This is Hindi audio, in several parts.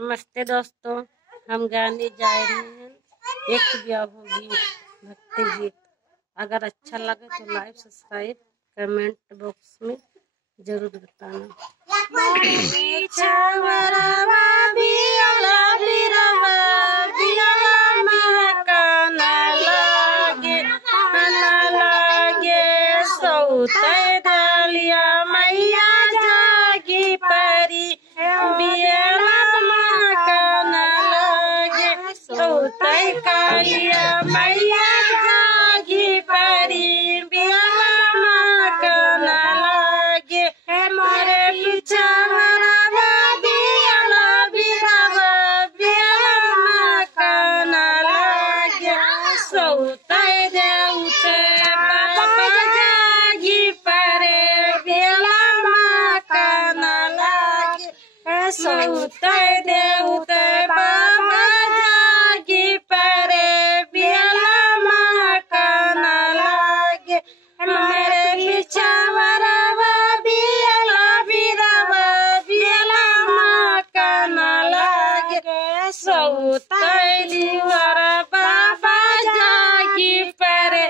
नमस्ते दोस्तों, हम गाने जा रहे हैं एक ब्याहो गीत, भक्ति गीत। अगर अच्छा लगे तो लाइक सब्सक्राइब कमेंट बॉक्स में जरूर बताना। मैया जागी परी कालिया मैया जागी परी बियाह कन लागे मोरे पीछा बियाह कन लागे सौते देउते बाबा जागी परे बियाह कन लागे सौते देउते बाबा बाबा जागी परे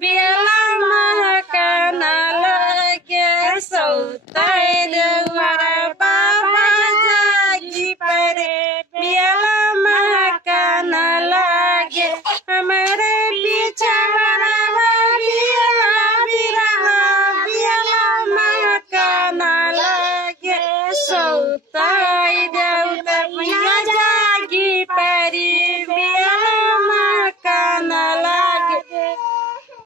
बेला महकन लगे सौता।